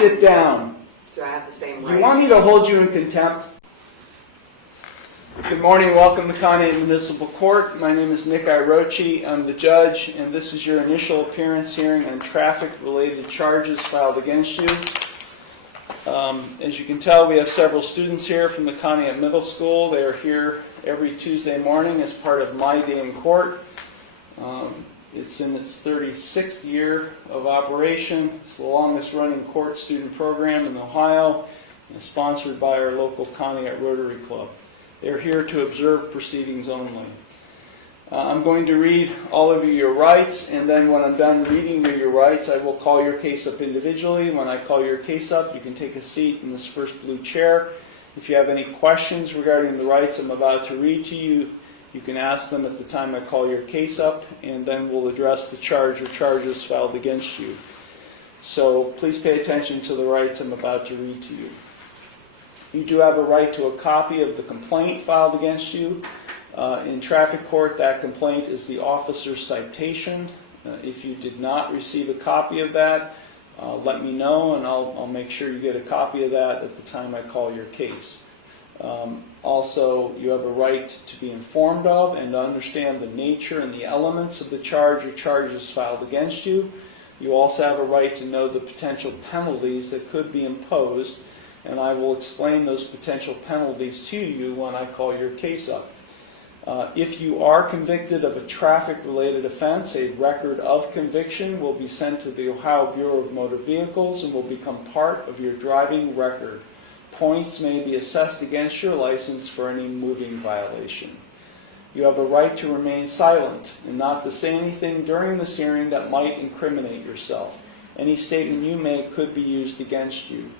Sit down. Do I have the same rights? You want me to hold you in contempt? Good morning, welcome to Conneaut Municipal Court. My name is Nick Irochi. I'm the judge, and this is your initial appearance hearing on traffic-related charges filed against you. As you can tell, we have several students here from the Conneaut Middle School. They are here every Tuesday morning as part of My Day in Court. It's in its 36th year of operation. It's the longest running court student program in Ohio, and sponsored by our local Conneaut Rotary Club. They're here to observe proceedings only. I'm going to read all of you your rights, and then when I'm done reading you your rights, I will call your case up individually. When I call your case up, you can take a seat in this first blue chair. If you have any questions regarding the rights I'm about to read to you, you can ask them at the time I call your case up, and then we'll address the charge or charges filed against you. So please pay attention to the rights I'm about to read to you. You do have a right to a copy of the complaint filed against you. In traffic court, that complaint is the officer's citation. If you did not receive a copy of that, let me know, and I'll make sure you get a copy of that at the time I call your case. Also, you have a right to be informed of and to understand the nature and the elements of the charge or charges filed against you. You also have a right to know the potential penalties that could be imposed, and I will explain those potential penalties to you when I call your case up. If you are convicted of a traffic-related offense, a record of conviction will be sent to the Ohio Bureau of Motor Vehicles and will become part of your driving record. Points may be assessed against your license for any moving violation. You have a right to remain silent and not to say anything during this hearing that might incriminate yourself. Any statement you make could be used against you.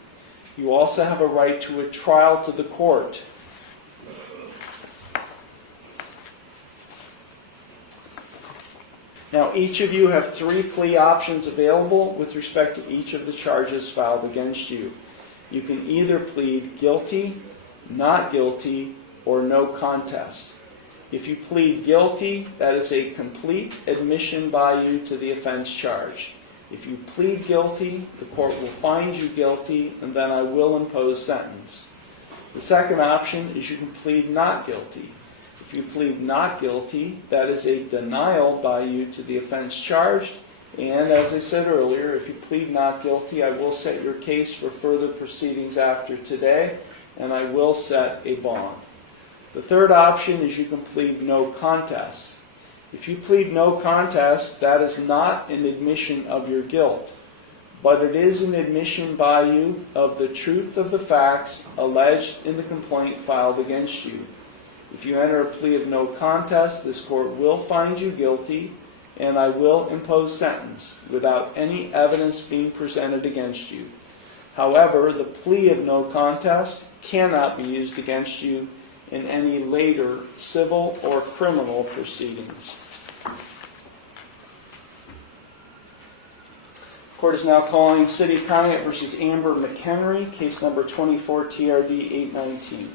You also have a right to a trial to the court. Now, each of you have 3 plea options available with respect to each of the charges filed against you. You can either plead guilty, not guilty, or no contest. If you plead guilty, that is a complete admission by you to the offense charged. If you plead guilty, the court will find you guilty, and then I will impose sentence. The second option is you can plead not guilty. If you plead not guilty, that is a denial by you to the offense charged. And as I said earlier, if you plead not guilty, I will set your case for further proceedings after today, and I will set a bond. The third option is you can plead no contest. If you plead no contest, that is not an admission of your guilt, but it is an admission by you of the truth of the facts alleged in the complaint filed against you. If you enter a plea of no contest, this court will find you guilty, and I will impose sentence without any evidence being presented against you. However, the plea of no contest cannot be used against you in any later civil or criminal proceedings. The court is now calling City of Conneaut v. Amber McHenry, case number 24 TRD 819.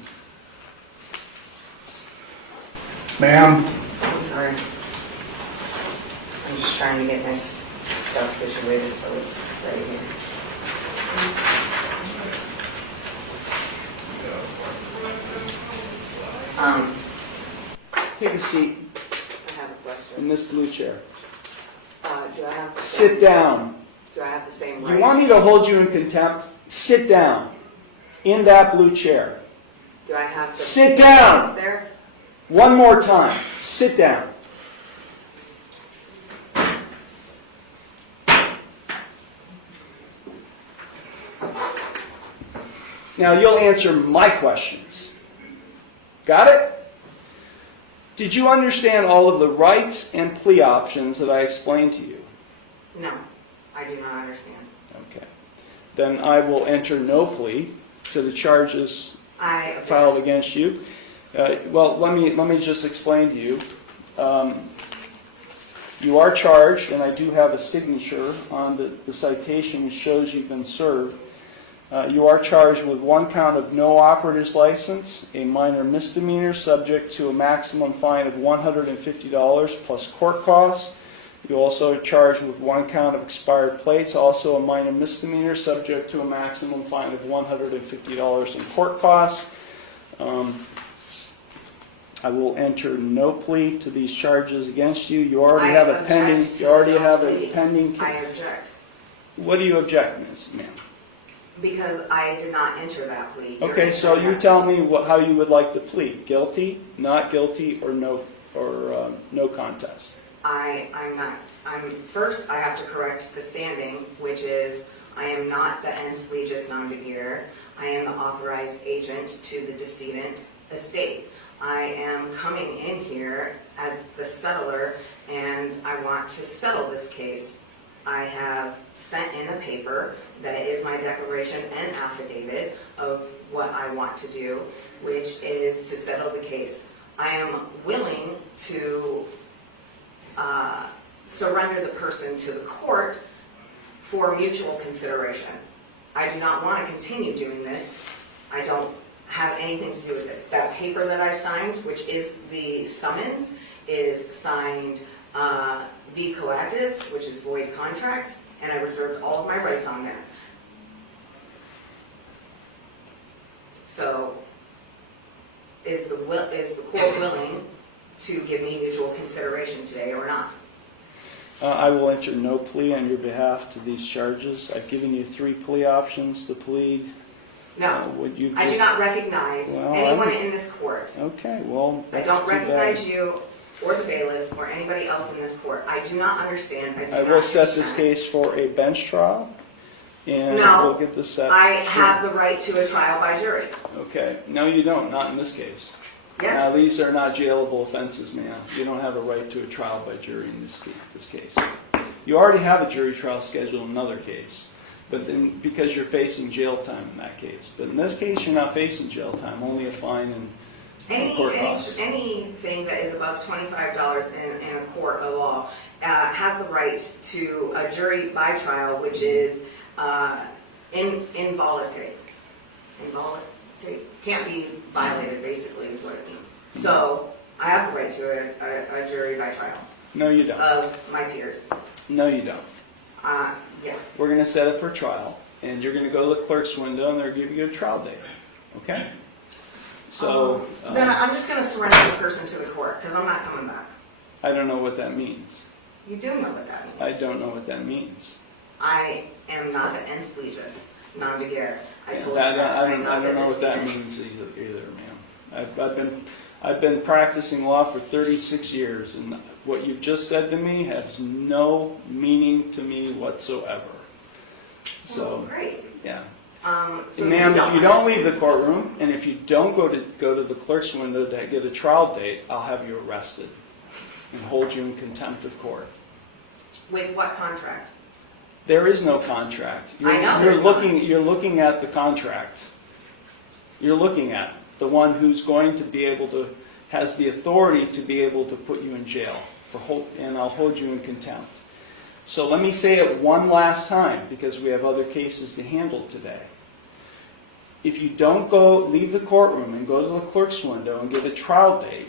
Ma'am, I'm sorry. I'm just trying to get my stuff situated so it's ready here. Take a seat I have a question. in this blue chair. Do I have the Sit down. Do I have the same rights? You want me to hold you in contempt? Sit down in that blue chair. Do I have the Sit down. rights there? One more time. Sit down. Now you'll answer my questions. Got it? Did you understand all of the rights and plea options that I explained to you? No, I do not understand. Okay. Then I will enter no plea to the charges I filed against you. Well, let me just explain to you. You are charged, and I do have a signature on the citation which shows you've been served. You are charged with 1 count of no operator's license, a minor misdemeanor subject to a maximum fine of $150 plus court costs. You also are charged with 1 count of expired plates, also a minor misdemeanor, subject to a maximum fine of $150 in court costs. I will enter no plea to these charges against you. You already have a pending. You already have a pending. I object. What do you object, ma'am? Because I did not enter that plea. Okay, so you tell me how you would like to plead: guilty, not guilty, or no contest. I'm not. First, I have to correct the standing, which is I am not the ens legis non begeer. I am the authorized agent to the decedent estate. I am coming in here as the settler, and I want to settle this case. I have sent in a paper that is my declaration and affidavit of what I want to do, which is to settle the case. I am willing to surrender the person to the court for mutual consideration. I do not want to continue doing this. I don't have anything to do with this. That paper that I signed, which is the summons, is signed v coatis, which is void contract, and I reserved all of my rights on there. So, is the court willing to give me mutual consideration today or not? I will enter no plea on your behalf to these charges. I've given you 3 plea options to plead. No, Would you I do not recognize anyone in this court. Okay, well, I don't recognize you or the bailiff or anybody else in this court. I do not understand. I will set this case for a bench trial, and No, we'll get this set. I have the right to a trial by jury. Okay, no you don't, not in this case. Now, Yes, these are not jailable offenses, ma'am. You don't have a right to a trial by jury in this case. You already have a jury trial scheduled in another case, but then because you're facing jail time in that case. But in this case, you're not facing jail time, only a fine and court costs. anything that is above $25 in a court of law has the right to a jury by trial, which is involuntary. Involuntary can't be violated, basically, is what it means. So I have the right to a jury by trial No, you don't. of my peers. No, you don't. Yeah. We're going to set it for trial, and you're going to go to the clerk's window, and they're going to give you a trial date. Okay? So, Then I'm just going to surrender the person to the court because I'm not coming back. I don't know what that means. You do know what that means. I don't know what that means. I am not the ens legis non begeer. I told you That, that. I don't know what that means either, ma'am. I've been practicing law for 36 years, and what you've just said to me has no meaning to me whatsoever. So, Great. yeah. So Ma'am, if you don't leave the courtroom, and if you don't go to the clerk's window to get a trial date, I'll have you arrested and hold you in contempt of court. With what contract? There is no contract. I know there's You're looking at the contract. You're looking at the one who's going to be able to, has the authority to be able to put you in jail, and I'll hold you in contempt. So let me say it one last time, because we have other cases to handle today. If you don't leave the courtroom and go to the clerk's window and get a trial date,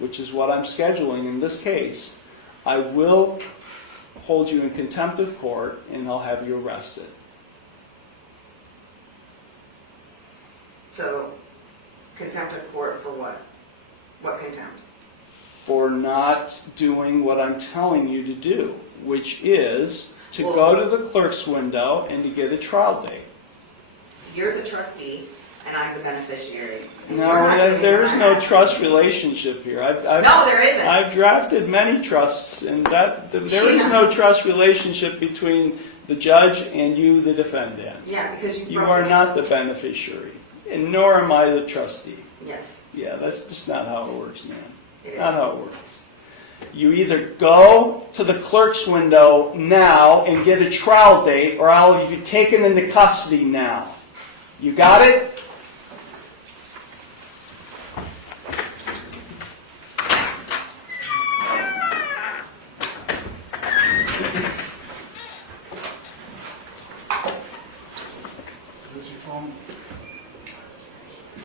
which is what I'm scheduling in this case, I will hold you in contempt of court and I'll have you arrested. So, contempt of court for what? What contempt? For not doing what I'm telling you to do, which is to go to the clerk's window and to get a trial date. You're the trustee and I'm the beneficiary. No, there is no trust relationship here. No, there isn't. I've drafted many trusts, and there is no trust relationship between the judge and you, the defendant. Yeah, because You are not the beneficiary, and nor am I the trustee. Yes, Yeah, that's just not how it works, man. it is. Not how it works. You either go to the clerk's window now and get a trial date, or I'll have you taken into custody now. You got it?